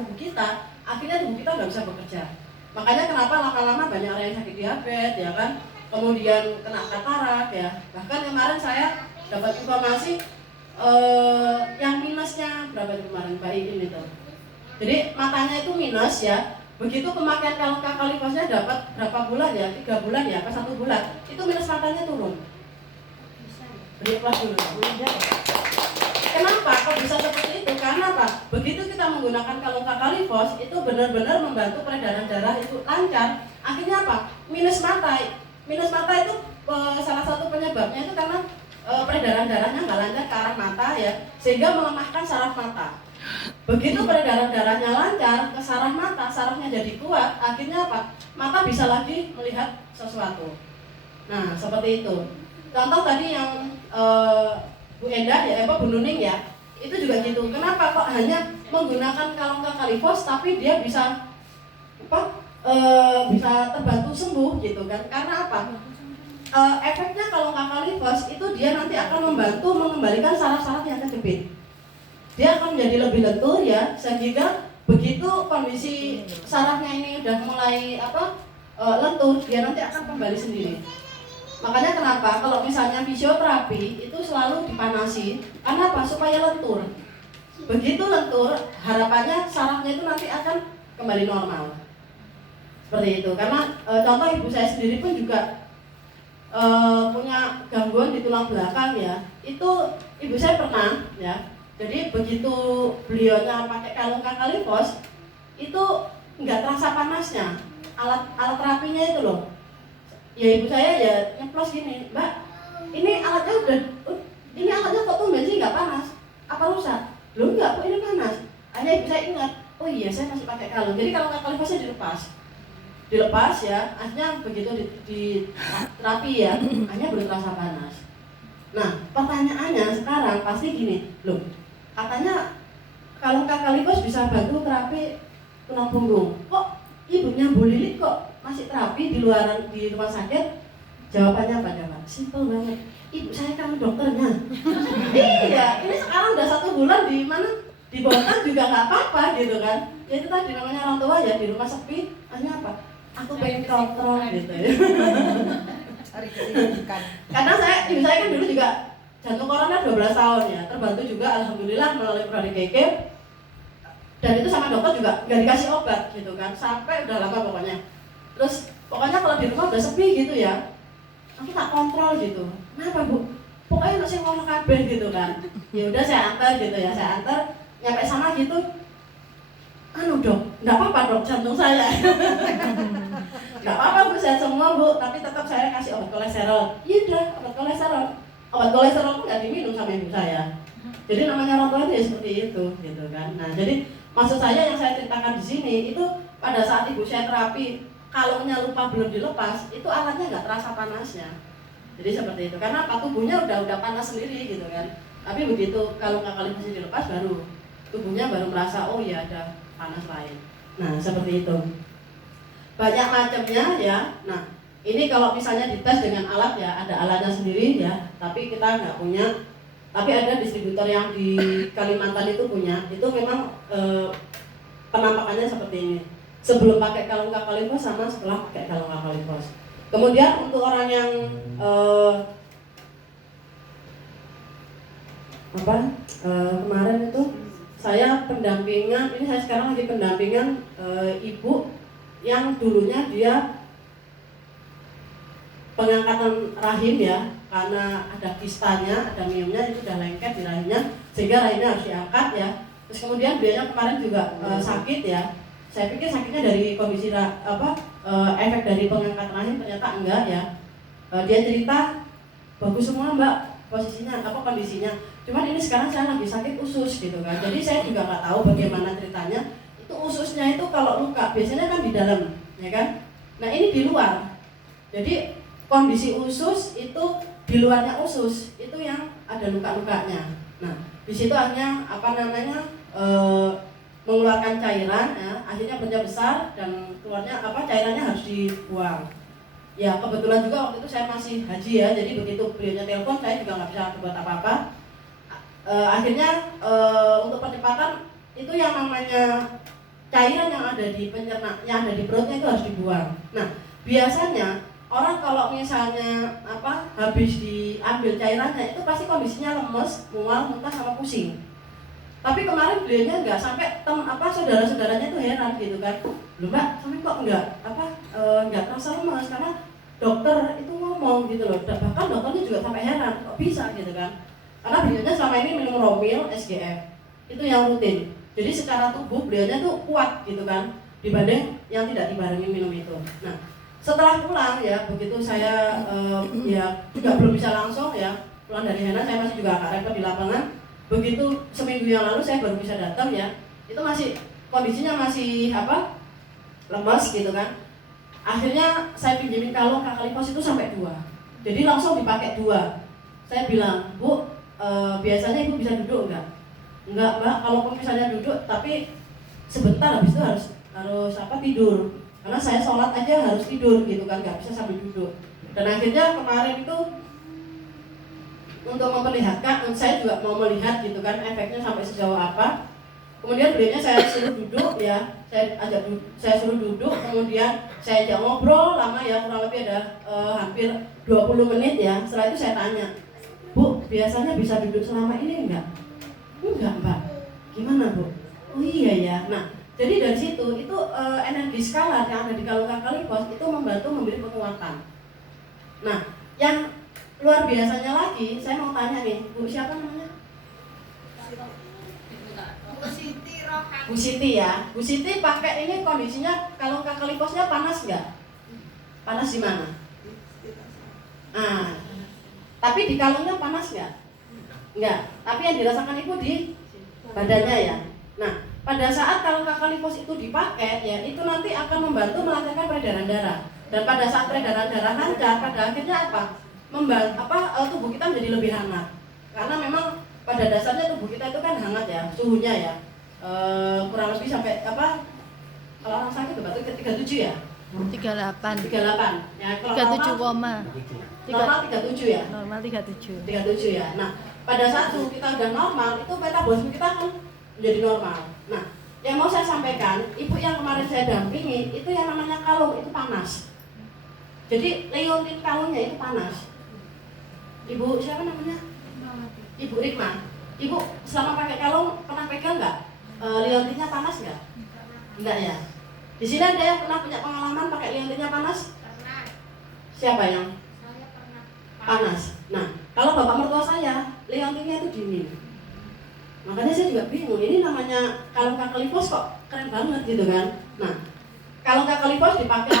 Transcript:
tubuh kita, akhirnya tubuh kita nggak bisa bekerja. Makanya kenapa lama-lama banyak orang yang sakit diabetes, ya kan, kemudian kena katarak, ya. Bahkan kemarin saya dapat informasi yang minusnya berapa itu kemarin Mbak Iin itu. Jadi matanya itu minus ya. Begitu pemakaian kalung-kalifosnya dapat berapa bulan ya? 3 bulan ya, apa 1 bulan? Itu minus matanya turun. Beri kelas dulu. Kenapa kok bisa seperti itu? Karena apa? Begitu kita menggunakan kalung-kalifos itu benar-benar membantu peredaran darah itu lancar. Akhirnya apa? Minus mata itu salah satu penyebabnya itu karena peredaran darahnya nggak lancar ke arah mata ya, sehingga melemahkan saraf mata. Begitu peredaran darahnya lancar ke saraf mata, sarafnya jadi kuat, akhirnya apa? Mata bisa lagi melihat sesuatu. Nah, seperti itu. Contoh tadi yang Bu Endah ya, Bu Nuning ya, itu juga gitu. Kenapa kok hanya menggunakan kalung-kalifos tapi dia bisa bisa terbantu sembuh gitu kan? Karena apa? Efeknya kalung-kalifos itu dia nanti akan membantu mengembalikan saraf-saraf yang kejepit. Dia akan menjadi lebih lentur ya, sehingga begitu kondisi sarafnya ini udah mulai lentur, dia nanti akan kembali sendiri. Makanya kenapa kalau misalnya fisioterapi itu selalu dipanasi, karena apa? Supaya lentur. Begitu lentur, harapannya sarafnya itu nanti akan kembali normal. Seperti itu. Karena contoh ibu saya sendiri pun juga punya gangguan di tulang belakang ya. Itu ibu saya pernah ya. Jadi begitu beliaunya pakai kalung-kalifos itu nggak terasa panasnya. Alat terapinya itu loh. Ya ibu saya ya nyeplos gini, Mbak, ini alatnya kok tumben sih nggak panas? Apa rusak? Loh enggak, kok ini panas? Akhirnya ibu saya ingat, oh iya saya masih pakai kalung. Jadi kalung-kalifosnya dilepas ya, akhirnya begitu di terapi ya, hanya belum terasa panas. Nah pertanyaannya sekarang pasti gini, loh katanya kalung-kalifos bisa bantu terapi tulang punggung, kok ibunya Bu Lilit kok masih terapi di rumah sakit? Jawabannya apa coba? Simpel banget, ibu saya kan dokternya. Iya, ini sekarang udah 1 bulan di mana dibawakan juga nggak apa-apa gitu kan. Ya itu tadi namanya orang tua ya, di rumah sepi, hanya apa? Aku pengen kontrol gitu ya. Karena ibu saya kan dulu juga jantung koroner 12 tahun ya, terbantu juga alhamdulillah melalui proyek KK. Dan itu sama dokter juga nggak dikasih obat gitu kan, sampai udah lama pokoknya. Terus pokoknya kalau di rumah udah sepi gitu ya, aku tak kontrol gitu. Kenapa Bu? Pokoknya masih ngomong kabeh gitu kan. Ya udah saya antar gitu ya, saya antar nyampe sana gitu. Dok, nggak apa-apa dok jantung saya. Nggak apa-apa Bu, sehat semua Bu, tapi tetap saya kasih obat kolesterol. Iya udah, obat kolesterol. Obat kolesterol itu nggak diminum sama ibu saya. Jadi namanya orang tua itu ya seperti itu gitu kan. Nah jadi maksud saya yang saya ceritakan di sini itu pada saat ibu saya terapi, kalungnya lupa belum dilepas, itu alatnya nggak terasa panasnya. Jadi seperti itu, karena tubuhnya udah panas sendiri gitu kan. Tapi begitu kalung-kalifosnya dilepas, baru tubuhnya baru merasa oh iya ada panas lain. Nah seperti itu. Banyak macamnya ya. Nah ini kalau misalnya dites dengan alat ya, ada alatnya sendiri ya. Tapi kita nggak punya. Tapi ada distributor yang di Kalimantan itu punya. Itu memang penampakannya seperti ini. Sebelum pakai kalung-kalifos sama setelah pakai kalung-kalifos. Kemudian untuk orang yang kemarin itu saya pendampingan, ini saya sekarang lagi pendampingan ibu yang dulunya dia pengangkatan rahim ya, karena ada kistanya, ada miomnya, itu udah lengket di rahimnya, sehingga rahimnya harus diangkat ya. Terus kemudian beliaunya kemarin juga sakit ya. Saya pikir sakitnya dari kondisi efek dari pengangkatan rahim, ternyata enggak ya. Dia cerita bagus semua Mbak posisinya, kondisinya. Cuman ini sekarang saya lagi sakit usus gitu kan. Jadi saya juga nggak tahu bagaimana ceritanya. Itu ususnya itu kalau luka biasanya kan di dalam, ya kan? Nah ini di luar. Jadi kondisi usus itu di luarnya usus itu yang ada luka-lukanya. Nah di situ akhirnya mengeluarkan cairan, ya, akhirnya perutnya besar dan keluarnya cairannya harus dibuang. Ya kebetulan juga waktu itu saya masih haji ya, jadi begitu beliaunya telepon saya juga nggak bisa berbuat apa-apa. Akhirnya untuk percepatan itu yang namanya cairan yang ada di pencerna, yang ada di perutnya itu harus dibuang. Nah, biasanya orang kalau misalnya habis diambil cairannya itu pasti kondisinya lemes, mual, muntah sama pusing. Tapi kemarin beliaunya nggak sampai saudara-saudaranya itu heran gitu kan. Loh Mbak, sampai kok nggak terasa lemes karena dokter itu ngomong gitu loh. Bahkan dokternya juga sampai heran kok bisa gitu kan. Karena beliaunya selama ini minum Romil, SGF itu yang rutin. Jadi secara tubuh beliaunya tuh kuat gitu kan dibanding yang tidak dibarengi minum itu. Nah, setelah pulang ya, begitu saya ya juga belum bisa langsung ya pulang dari Henan, saya masih juga agak repot di lapangan. Begitu seminggu yang lalu saya baru bisa datang ya, itu masih kondisinya masih lemas gitu kan. Akhirnya saya pinjemin kalung Kakalipos itu sampai 2. Jadi langsung dipakai 2. Saya bilang, Bu, biasanya ibu bisa duduk enggak? Enggak Mbak, kalau misalnya duduk tapi sebentar habis itu harus tidur. Karena saya sholat aja harus tidur gitu kan, nggak bisa sambil duduk. Dan akhirnya kemarin itu untuk memperlihatkan, saya juga mau melihat gitu kan efeknya sampai sejauh apa. Kemudian beliaunya saya suruh duduk ya, saya suruh duduk, kemudian saya ajak ngobrol lama ya, kurang lebih ada hampir 20 menit ya. Setelah itu saya tanya, Bu, biasanya bisa duduk selama ini enggak? Enggak Mbak. Gimana Bu? Oh iya ya. Nah, jadi dari situ itu energi skalar yang ada di kalung Kakalipos itu membantu memberi penguatan. Nah, yang luar biasanya lagi, saya mau tanya nih, Bu siapa namanya? Bu Siti ya. Bu Siti pakai ini kondisinya kalung Kakaliposnya panas nggak? Panas di mana? Ah, tapi di kalungnya panas nggak? Nggak. Tapi yang dirasakan ibu di badannya ya. Nah, pada saat kalung Kakalipos itu dipakai ya, itu nanti akan membantu melancarkan peredaran darah. Dan pada saat peredaran darah lancar, pada akhirnya tubuh kita menjadi lebih hangat. Karena memang pada dasarnya tubuh kita itu kan hangat ya, suhunya ya. Kurang lebih sampai kalau orang sakit itu batuk 37 ya? 38 ya, kalau 37, normal 37 ya? Normal 37 ya. Nah, pada saat suhu kita udah normal, itu metabolisme kita kan menjadi normal. Nah, yang mau saya sampaikan, ibu yang kemarin saya dampingi, itu yang namanya kalung, itu panas. Jadi leontin kalungnya itu panas. Ibu siapa namanya? Ibu Rikma. Ibu selama pakai kalung pernah pegang nggak? Leontinnya panas nggak? Enggak ya. Di sini ada yang pernah punya pengalaman pakai leontinnya panas? Pernah. Siapa yang? Saya pernah. Panas. Nah, kalau bapak mertua saya, leontinnya itu dingin. Makanya saya juga bingung, ini namanya kalung Kakalipos kok keren banget gitu kan. Nah, kalung Kakalipos dipakai